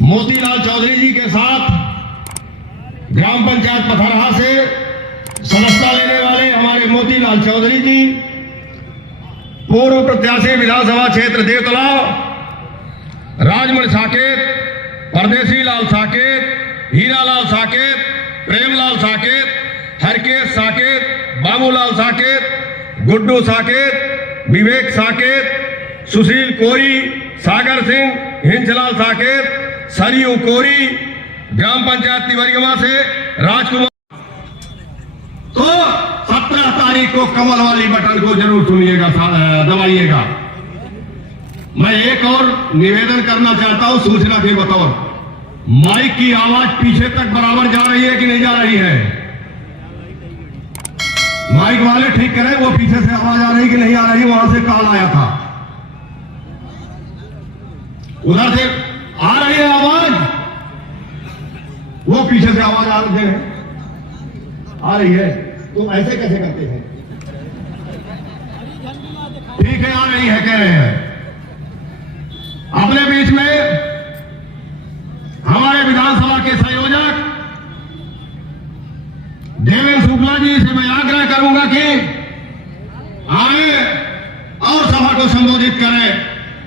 मोतीलाल चौधरी जी के साथ ग्राम पंचायत पथरहा से सदस्यता लेने वाले हमारे मोतीलाल चौधरी जी, पूर्व प्रत्याशी विधानसभा क्षेत्र देवतलाव, राजमणि साकेत, परदेसी लाल साकेत, हीरालाल साकेत, प्रेमलाल साकेत, हरकेश साकेत, बाबूलाल साकेत, गुड्डू साकेत, विवेक साकेत, सुशील कोरी, सागर सिंह, हिंचलाल साकेत, सरयू कोरी, ग्राम पंचायत तिवरिगमा से राजकुमार। तो 17 तारीख को कमल वाली बटन को जरूर सुनिएगा, दबाइएगा। मैं एक और निवेदन करना चाहता हूं सूचना के बतौर, माइक की आवाज पीछे तक बराबर जा रही है कि नहीं जा रही है? माइक वाले ठीक करें, वो पीछे से आवाज आ रही कि नहीं आ रही? वहां से कॉल आया था, उधर से आ रही है आवाज, वो पीछे से आवाज आ रही है। तो ऐसे कैसे करते हैं? ठीक है, आ रही है, कह रहे हैं। अपने बीच में हमारे विधानसभा के संयोजक देवेंद्र शुक्ला जी से मैं आग्रह करूंगा कि आए और सभा को संबोधित करें।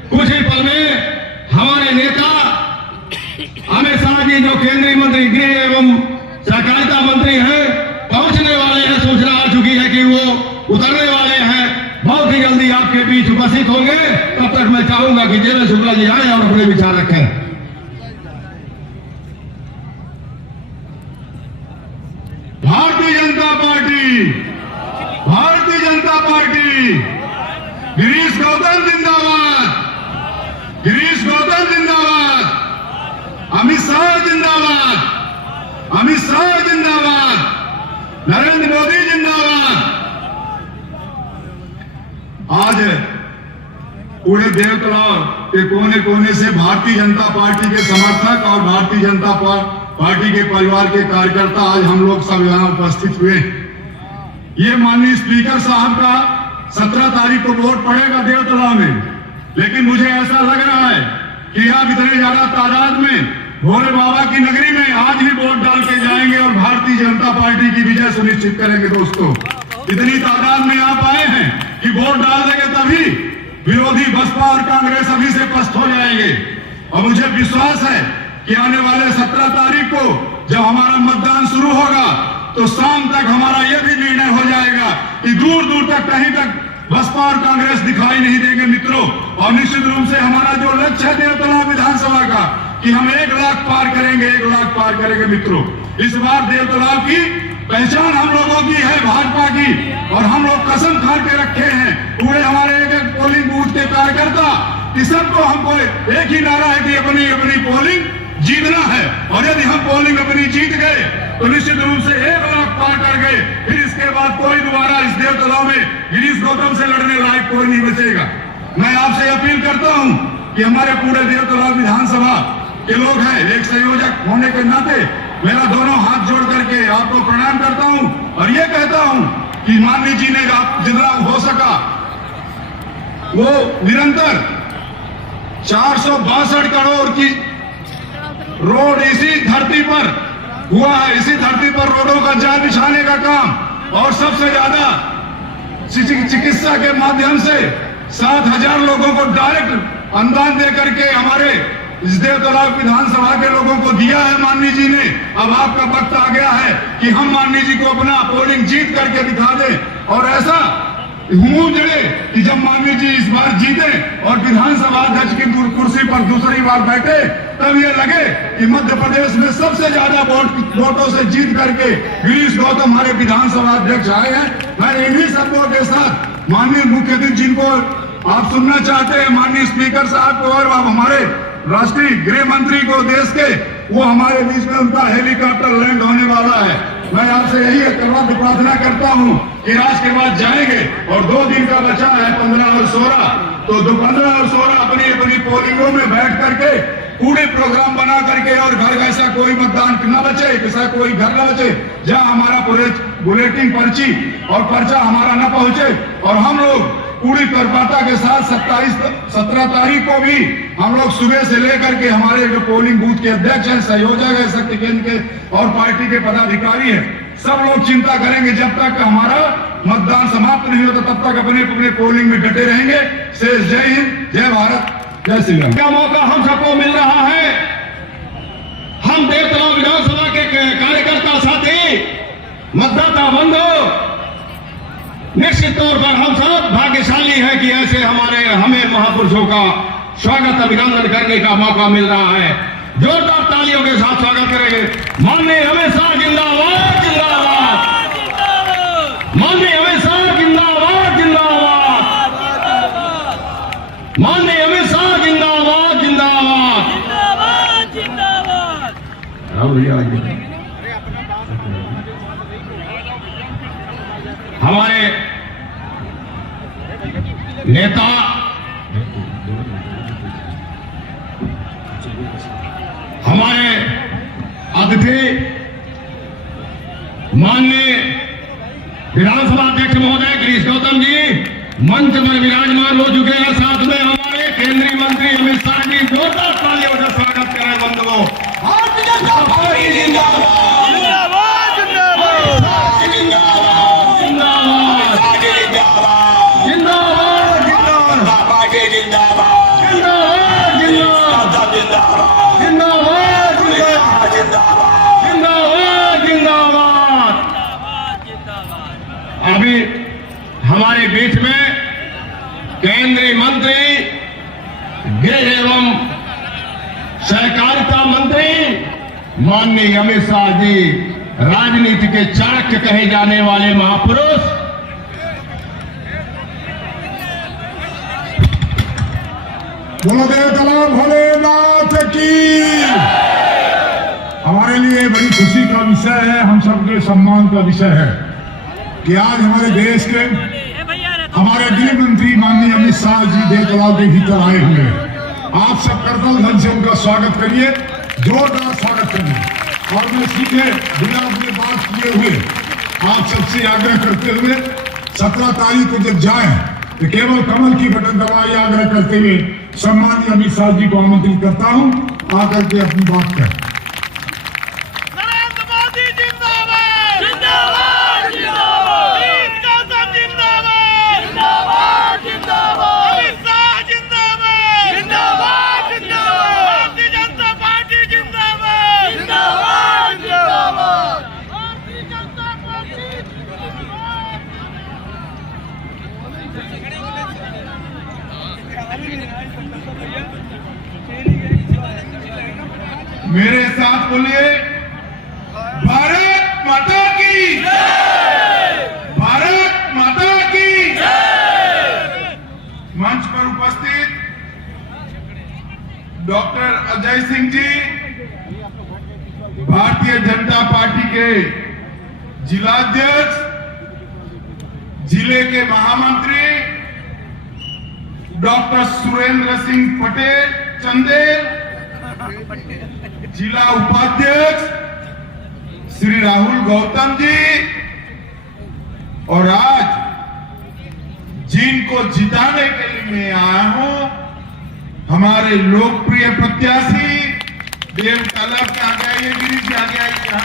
कुछ ही पल में हमारे नेता अमित शाह जी, जो केंद्रीय मंत्री गृह एवं सहकारिता मंत्री हैं, पहुंचने वाले हैं। सूचना आ चुकी है कि वो उतरने वाले हैं, बहुत ही जल्दी आपके बीच उपस्थित होंगे। तब तक मैं चाहूंगा कि देवेंद्र शुक्ला जी आए और अपने विचार रखें। भारतीय जनता पार्टी, भारतीय जनता पार्टी, गिरीश गौतम जिंदाबाद, गिरीश गौतम जिंदाबाद, अमित शाह जिंदाबाद, अमित शाह जिंदाबाद, नरेंद्र मोदी जिंदाबाद। आज पूरे देवतलाव के कोने कोने से भारतीय जनता पार्टी के समर्थक और भारतीय जनता पार्टी के परिवार के कार्यकर्ता आज हम लोग सब यहां उपस्थित हुए। ये माननीय स्पीकर साहब का 17 तारीख को वोट पड़ेगा देवतलाव में, लेकिन मुझे ऐसा लग रहा है कि आप इतने ज्यादा तादाद में भोले बाबा की नगरी में आज ही वोट डाल के जाएंगे और भारतीय जनता पार्टी की विजय सुनिश्चित करेंगे। दोस्तों, इतनी तादाद में आप आए हैं कि वोट डाल देंगे, तभी विरोधी बसपा और कांग्रेस अभी से पस्त हो जाएंगे। और मुझे विश्वास है कि आने वाले 17 तारीख को जब हमारा मतदान शुरू होगा तो शाम तक हमारा यह भी निर्णय हो जाएगा कि दूर दूर तक कहीं तक बसपा और कांग्रेस दिखाई नहीं देंगे मित्रों। और निश्चित रूप से हमारा जो लक्ष्य है देवतलाव विधानसभा का कि हम 1 लाख पार करेंगे, 1 लाख पार करेंगे मित्रों। इस बार देवतलाव की पहचान हम लोगों की है, भाजपा की, और हम लोग कसम खा के रखे हैं पूरे हमारे एक पोलिंग बूथ के कार्यकर्ता कि सबको हमको एक ही नारा है कि अपनी अपनी पोलिंग जीतना है। और यदि हम पोलिंग अपनी जीत गए तो निश्चित रूप से 1 लाख पार कर गए। फिर इसके बाद कोई दोबारा इस देवतलाव में गिरीश गौतम से लड़ने लायक कोई नहीं बचेगा। मैं आपसे अपील करता हूं कि हमारे पूरे देवतलाव विधानसभा के लोग हैं, एक संयोजक होने के नाते मेरा दोनों हाथ जोड़ करके आपको प्रणाम करता हूं और ये कहता हूं कि माननीय जी ने जितना हो सका वो निरंतर 462 करोड़ की रोड इसी धरती पर हुआ है, इसी धरती पर रोडों का जाल बिछाने का काम। और सबसे ज्यादा चिकित्सा के माध्यम से 7,000 लोगों को डायरेक्ट अनुदान दे करके हमारे इस देवतलाव विधानसभा के लोगों को दिया है माननीय जी ने। अब आपका वक्त आ गया है कि हम माननीय जी को अपना पोलिंग जीत करके दिखा दें और ऐसा उम्मीद जड़े कि जब माननीय जी इस बार जीते और विधानसभा अध्यक्ष की कुर्सी पर दूसरी बार बैठे, तब ये लगे कि मध्य प्रदेश में सबसे ज्यादा वोटों से जीत करके गिरीश गौतम हमारे विधानसभा अध्यक्ष आए हैं। मैं इन्हीं शब्दों के साथ माननीय मुख्यमंत्री जिनको आप सुनना चाहते हैं, माननीय स्पीकर साहब को और हमारे राष्ट्रीय गृह मंत्री को देश के, वो हमारे बीच में उनका हेलीकॉप्टर लैंड होने वाला है। मैं आपसे यही प्रार्थना करता हूं कि आज के बाद जाएंगे और 2 दिन का बचा है, 15 और 16, तो 15 और 16 अपनी अपनी पोलिंगों में बैठ करके पूरे प्रोग्राम बना करके और घर ऐसा कोई मतदान न बचे, ऐसा कोई घर न बचे जहां हमारा पूरे बुलेटिन पर्ची और पर्चा हमारा न पहुंचे और हम लोग पूरी तत्परता के साथ 17 तारीख को भी हम लोग सुबह से लेकर के हमारे जो पोलिंग बूथ के अध्यक्ष हैं, संयोजक है, शक्ति केंद्र के और पार्टी के पदाधिकारी हैं, सब लोग चिंता करेंगे। जब तक हमारा मतदान समाप्त नहीं होता तब तक अपने अपने पोलिंग में डटे रहेंगे। शेष जय हिंद, जय भारत, जय श्री राम। क्या मौका हम सबको मिल रहा है। हम देवतला विधानसभा के कार्यकर्ता साथी, मतदाता बंधु, निश्चित तौर पर हम सब भाग्यशाली हैं कि ऐसे हमें महापुरुषों का स्वागत अभिनंदन करने का मौका मिल रहा है। जोरदार तालियों के साथ स्वागत करेंगे। माननीय अमित शाह जिंदाबाद, जिंदाबाद। माननीय अमित शाह जिंदाबाद, जिंदाबाद। माननीय अमित शाह जिंदाबाद, जिंदाबाद, जिंदाबाद, जिंदाबाद। हमारे नेता हमारे अतिथि माननीय विधानसभा अध्यक्ष महोदय गिरीश गौतम जी मंच पर विराजमान हो चुके हैं। साथ में हमारे केंद्रीय मंत्री अमित शाह जी, जोरदार तालियों से स्वागत करें बंधुओं। भारतीय जनता पार्टी जिंदाबाद, जिंदाबाद, जिंदाबाद, जिंदाबाद, जिंदाबाद, जिंदाबाद, जिंदाबाद, जिंदाबाद, जिंदाबाद। अभी हमारे बीच में केंद्रीय मंत्री, गृह एवं सहकारिता मंत्री माननीय अमित शाह जी, राजनीति के चाणक्य कहे जाने वाले महापुरुष, बोलो देवतला भोलेनाथ की। हमारे लिए बड़ी खुशी का विषय है, हम सबके सम्मान का विषय है कि आज हमारे देश के हमारे गृह मंत्री माननीय अमित शाह जी देवतला के भीतर आए हुए हैं। आप सब करतल धन से उनका स्वागत करिए, जोरदार स्वागत करिए। और मैं सीधे बिना अपने बात किए हुए आप सबसे आग्रह करते हुए 17 तारीख को जब जाए तो केवल कमल की बटन दबाई आग्रह करते हुए सम्मानित अमित शाह जी को आमंत्रित करता हूं, आकर के अपनी बात करें। नरेंद्र मोदी जिंदाबाद, जिंदाबाद, जिंदाबाद। गिरीश गौतम जिंदाबाद, जिंदाबाद, जिंदाबाद। अमित शाह जिंदाबाद, जिंदाबाद, जिंदाबाद। भारतीय जनता पार्टी जिंदाबाद, जिंदाबाद, जिंदाबाद। भारतीय जनता पार्टी मेरे साथ बोलिए, भारत माता की जय, भारत माता की जय। मंच पर उपस्थित डॉक्टर अजय सिंह जी, भारतीय जनता पार्टी के जिलाध्यक्ष, जिले के महामंत्री डॉक्टर सुरेंद्र सिंह पटेल चंदेल, जिला उपाध्यक्ष श्री राहुल गौतम जी, और आज जिनको जिताने के लिए मैं आया हूं, हमारे लोकप्रिय प्रत्याशी देवतला के आगे आइए, गिरीश के आगे आइए,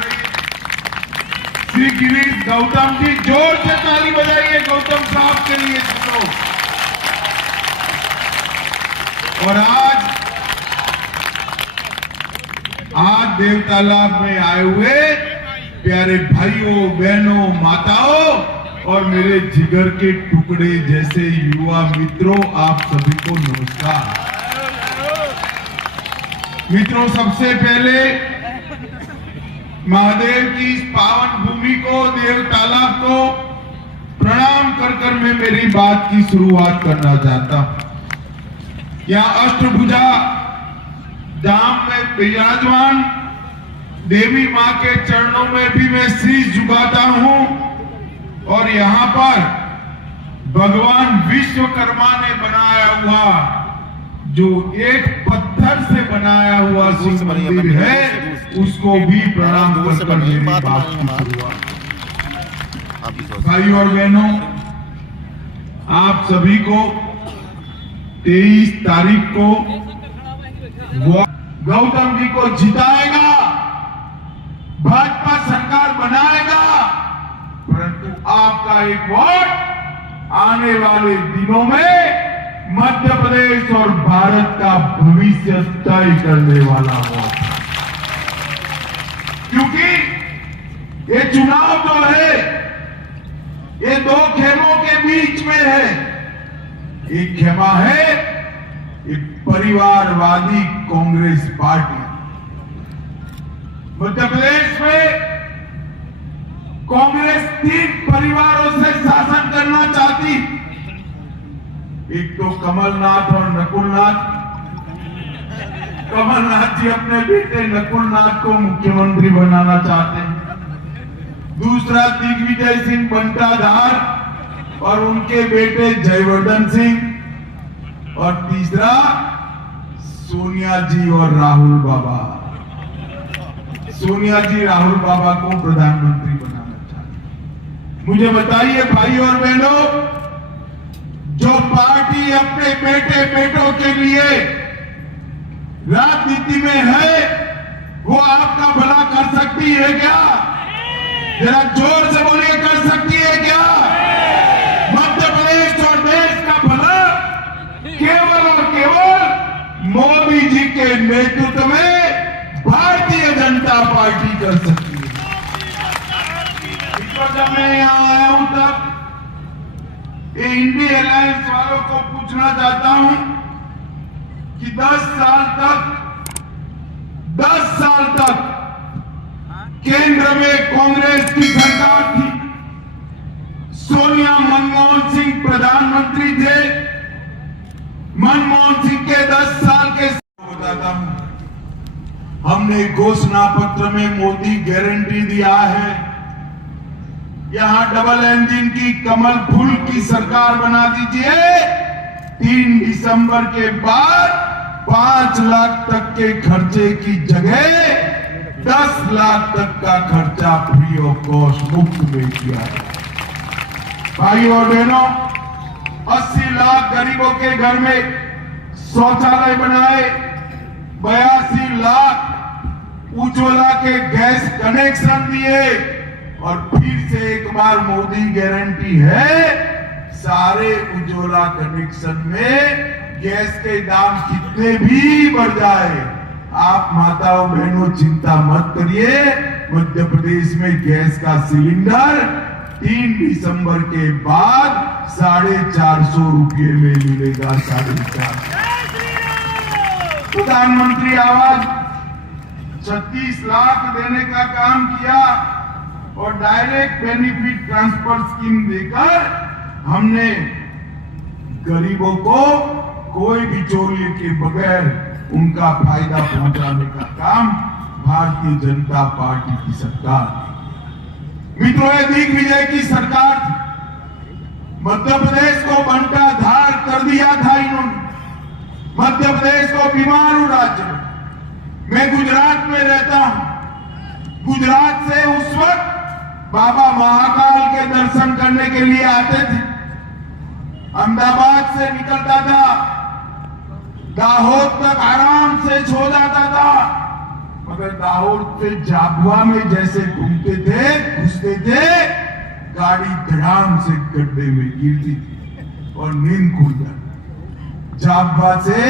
श्री गिरीश गौतम जी, जोर से ताली बजाइए गौतम साहब के लिए चलो। और आज देवतालाब में आए हुए प्यारे भाइयों, बहनों, माताओं और मेरे जिगर के टुकड़े जैसे युवा मित्रों, आप सभी को नमस्कार। मित्रों, सबसे पहले महादेव की इस पावन भूमि को, देवतालाब को प्रणाम कर मैं मेरी बात की शुरुआत करना चाहता हूं। यहाँ अष्टभुजा धाम में विराजमान देवी मां के चरणों में भी मैं शीश झुकाता हूं, और यहाँ पर भगवान विश्वकर्मा ने बनाया हुआ जो एक पत्थर से बनाया हुआ शिव मंदिर है, उसको भी प्रणाम कर मेरी बात की शुरुआत। भाइयों और बहनों, आप सभी को 23 तारीख को गौतम जी को जिताएगा, भाजपा सरकार बनाएगा, परंतु आपका एक वोट आने वाले दिनों में मध्य प्रदेश और भारत का भविष्य तय करने वाला वोट, क्योंकि ये चुनाव जो है ये दो खेमों के बीच में है। एक खेमा है ये परिवारवादी कांग्रेस पार्टी। मध्य प्रदेश में कांग्रेस 3 परिवारों से शासन करना चाहती। एक तो कमलनाथ और नकुलनाथ। कमलनाथ जी अपने बेटे नकुलनाथ को मुख्यमंत्री बनाना चाहते हैं। दूसरा दिग्विजय सिंह बंटाधार और उनके बेटे जयवर्धन सिंह। और तीसरा सोनिया जी और राहुल बाबा। सोनिया जी राहुल बाबा को प्रधानमंत्री बनाना चाहते। मुझे बताइए भाई और बहनों, जो पार्टी अपने बेटे बेटों के लिए राजनीति में है वो आपका भला कर सकती है क्या? जरा जोर से बोलिए, कर सकती है क्या? मध्य प्रदेश और देश का भला केवल और केवल मोदी जी के नेतृत्व में भारतीय जनता पार्टी कर सकती है। इस पर जब मैं यहां आया हूं तब ये इंडिया अलायंस वालों को पूछना चाहता हूं कि 10 साल तक केंद्र में कांग्रेस की सरकार थी। सोनिया मनमोहन सिंह प्रधानमंत्री थे। मनमोहन सिंह के 10 साल के बताता हूं, हमने घोषणा पत्र में मोदी गारंटी दिया है यहां डबल इंजन की कमल फूल की सरकार बना दीजिए। 3 दिसंबर के बाद 5 लाख तक के खर्चे की जगह 10 लाख तक का खर्चा फ्री ऑफ कॉस्ट मुफ्त में किया है। भाई और बहनों, 80 लाख गरीबों के घर में शौचालय बनाए, 82 लाख उज्ज्वला के गैस कनेक्शन दिए। और फिर से एक बार मोदी गारंटी है, सारे उज्ज्वला कनेक्शन में गैस के दाम कितने भी बढ़ जाए, आप माताओं बहनों चिंता मत करिए। मध्य प्रदेश में गैस का सिलेंडर 3 दिसंबर के बाद 450 रुपये में मिलेगा। 450। प्रधानमंत्री आवास 36 लाख देने का काम किया और डायरेक्ट बेनिफिट ट्रांसफर स्कीम देकर हमने गरीबों को कोई बिचौलिए के बगैर उनका फायदा पहुंचाने का काम भारतीय जनता पार्टी की सरकार। मित्रों, दिग्विजय की सरकार मध्य प्रदेश को बंटाधार कर दिया था इन्होंने। मध्य प्रदेश को बीमारू राज्य मैं गुजरात में रहता हूं। गुजरात से उस वक्त बाबा महाकाल के दर्शन करने के लिए आते थे। अहमदाबाद से निकलता था, दाहोद तक आराम से सो जाता था, मगर दाहोद से झाबुआ में जैसे घूमते घुसते थे, गाड़ी धड़ाम से गड्ढे में गिरती थी और नींद खुल जाती। झाबुआ से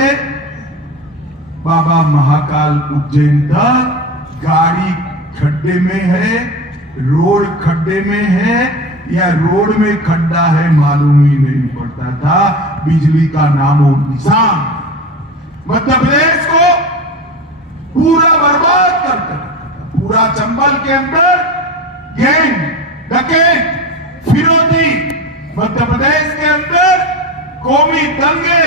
बाबा महाकाल उज्जैन तक गाड़ी खड्डे में है, रोड खड्डे में है या रोड में खड्डा है मालूम ही नहीं पड़ता था। बिजली का नामो निशान। मध्य प्रदेश को पूरा बर्बाद करके, पूरा चंबल के अंदर गैंग, डकैत, फिरौती, मध्य प्रदेश के अंदर कौमी दंगे,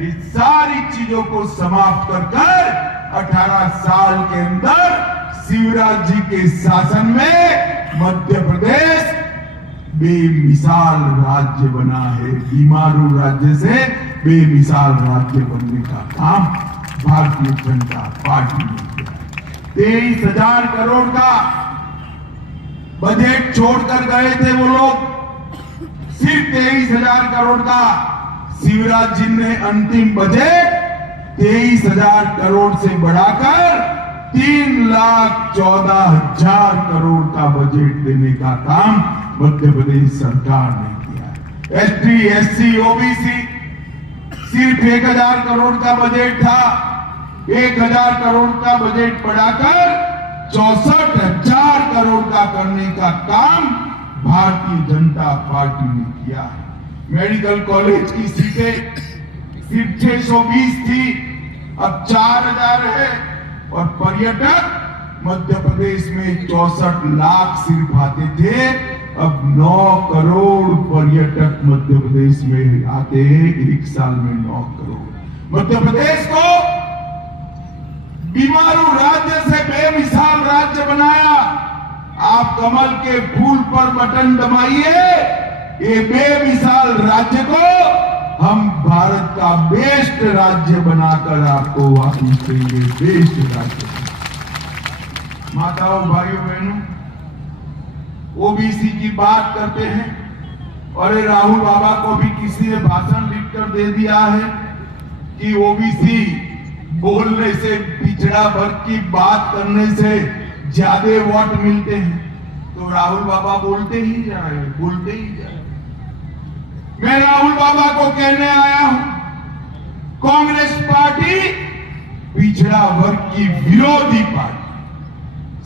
इस सारी चीजों को समाप्त कर 18 साल के अंदर शिवराज जी के शासन में मध्य प्रदेश बेमिसाल राज्य बना है। बीमारू राज्य से बेमिसाल राज्य बनने का काम भारतीय जनता पार्टी ने किया। 23,000 करोड़ का बजट छोड़कर गए थे वो लोग। सिर्फ 23,000 करोड़ का शिवराज जी ने अंतिम बजट 23,000 करोड़ से बढ़ाकर 3,14,000 करोड़ का बजट देने का काम मध्य प्रदेश सरकार ने किया। एसटी, एससी, ओबीसी सिर्फ 1,000 करोड़ का बजट था, 1,000 करोड़ का बजट बढ़ाकर 64,000 करोड़ का करने का काम भारतीय जनता पार्टी ने किया है। मेडिकल कॉलेज की सीटें सिर्फ 620 थी, अब 4,000 है। और पर्यटक मध्य प्रदेश में 64 लाख सिर्फ आते थे, अब 9 करोड़ पर्यटक मध्य प्रदेश में आते हैं। 1 साल में 9 करोड़। मध्य प्रदेश को बीमारू राज्य से बेमिसाल राज्य बनाया। आप कमल के फूल पर बटन दबाइए, ये बेमिसाल राज्य को हम भारत का बेस्ट राज्य बनाकर आपको वापस देंगे। बेस्ट राज्य। माताओं, भाइयों, बहनों, ओबीसी की बात करते हैं और राहुल बाबा को भी किसी ने भाषण लिखकर दे दिया है कि ओबीसी बोलने से, पिछड़ा वर्ग की बात करने से ज्यादा वोट मिलते हैं। तो राहुल बाबा बोलते ही जा रहे, बोलते ही जा रहे। मैं राहुल बाबा को कहने आया हूं, कांग्रेस पार्टी पिछड़ा वर्ग की विरोधी पार्टी।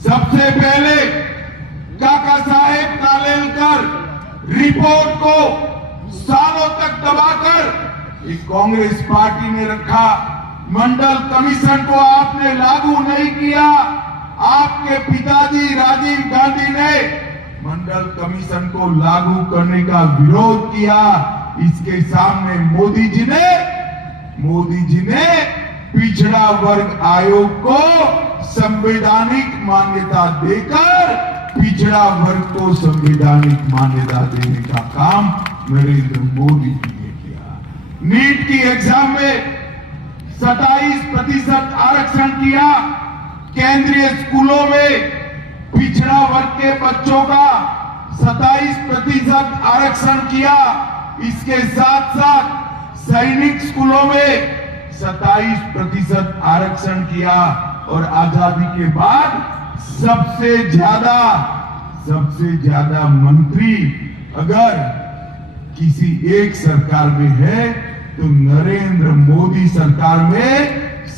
सबसे पहले काका साहेब कालेलकर रिपोर्ट को सालों तक दबाकर एक कांग्रेस पार्टी ने रखा। मंडल कमीशन को आपने लागू नहीं किया। आपके पिताजी राजीव गांधी ने मंडल कमीशन को लागू करने का विरोध किया। इसके सामने मोदी जी ने पिछड़ा वर्ग आयोग को संवैधानिक मान्यता देकर पिछड़ा वर्ग को संवैधानिक मान्यता देने का काम नरेंद्र मोदी जी ने किया। नीट की एग्जाम में 27% आरक्षण किया। केंद्रीय स्कूलों में पिछड़ा वर्ग के बच्चों का 27% आरक्षण किया। इसके साथ साथ सैनिक स्कूलों में 27% आरक्षण किया। और आजादी के बाद सबसे ज्यादा मंत्री अगर किसी एक सरकार में है तो नरेंद्र मोदी सरकार में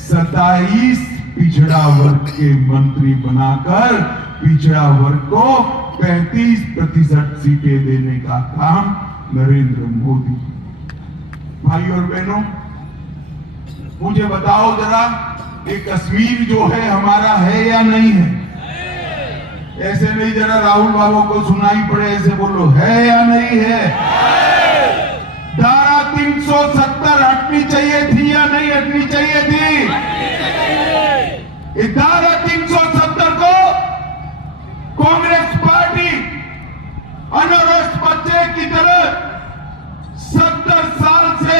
27 पिछड़ा वर्ग के मंत्री बनाकर पिछड़ा वर्ग को 35% सीटें देने का काम नरेंद्र मोदी। भाई और बहनों, मुझे बताओ जरा, ये कश्मीर जो है हमारा है या नहीं है? ऐसे नहीं, जरा राहुल बाबू को सुनाई पड़े, ऐसे बोलो, है या नहीं है? धारा 370 हटनी चाहिए थी या नहीं हटनी चाहिए थी? इस धारा 370 को कांग्रेस पार्टी अनरस्त बच्चे की तरह 70 साल से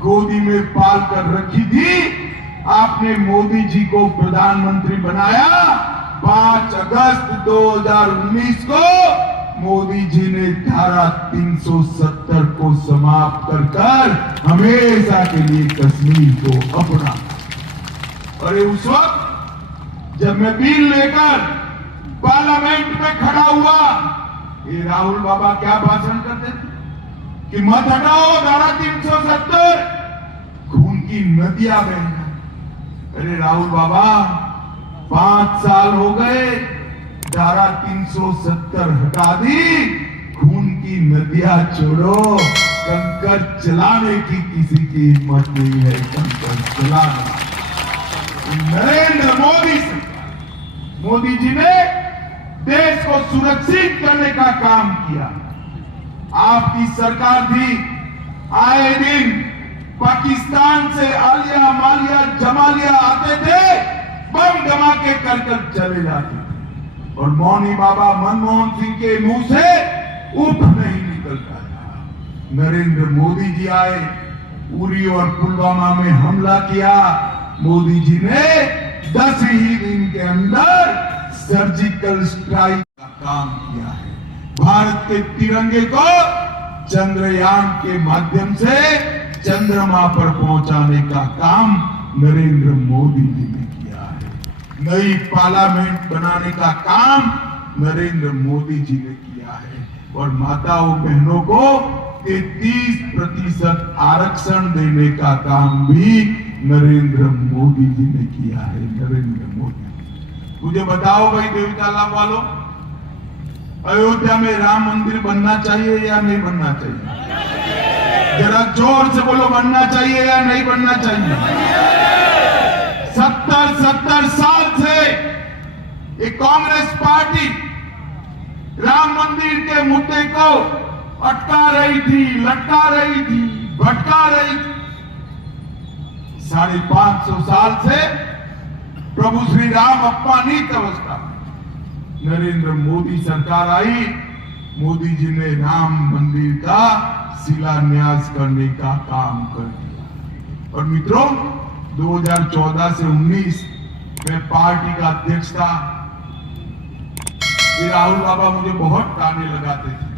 गोदी में पाल कर रखी थी। आपने मोदी जी को प्रधानमंत्री बनाया। 5 अगस्त 2019 को मोदी जी ने धारा 370 को समाप्त कर हमेशा के लिए कश्मीर को अपना। और उस वक्त जब मैं बिल लेकर पार्लियामेंट में खड़ा हुआ, ये राहुल बाबा क्या भाषण करते थे कि मत हटाओ धारा 370, खून की नदियां बह जाए। अरे राहुल बाबा, 5 साल हो गए, धारा 370 हटा दी, खून की नदियां छोड़ो। कंकर चलाने की किसी की हिम्मत नहीं है। कंकर चलाना नरेंद्र मोदी जी ने देश को सुरक्षित करने का काम किया। आपकी सरकार थी, आए दिन पाकिस्तान से आलिया मालिया जमालिया आते थे, बम धमाके कर चले जाते थे। और मौनी बाबा मनमोहन सिंह के मुंह से उफ नहीं निकलता था। नरेंद्र मोदी जी आए, उरी और पुलवामा में हमला किया। मोदी जी ने 10 ही दिन के अंदर सर्जिकल स्ट्राइक का काम किया है। भारत के तिरंगे को चंद्रयान के माध्यम से चंद्रमा पर पहुंचाने का काम नरेंद्र मोदी जी ने किया है। नई पार्लियामेंट बनाने का काम नरेंद्र मोदी जी ने किया है और माताओं बहनों को 33% आरक्षण देने का काम भी नरेंद्र मोदी जी ने किया है। नरेंद्र मोदी, मुझे बताओ भाई देविका लाभ वालों, अयोध्या में राम मंदिर बनना चाहिए या नहीं बनना चाहिए? जरा जोर से बोलो, बनना चाहिए या नहीं बनना चाहिए? 70 साल से ये कांग्रेस पार्टी राम मंदिर के मुद्दे को अटका रही थी, लटका रही थी, भटका रही थी। 550 साल से प्रभु श्री राम अपमानित अवस्था में नरेंद्र मोदी सरकार आई, मोदी जी ने राम मंदिर का शिलान्यास करने का काम कर दिया। और मित्रों, 2014 से 19 में पार्टी का अध्यक्ष था। राहुल बाबा मुझे बहुत ताने लगाते थे,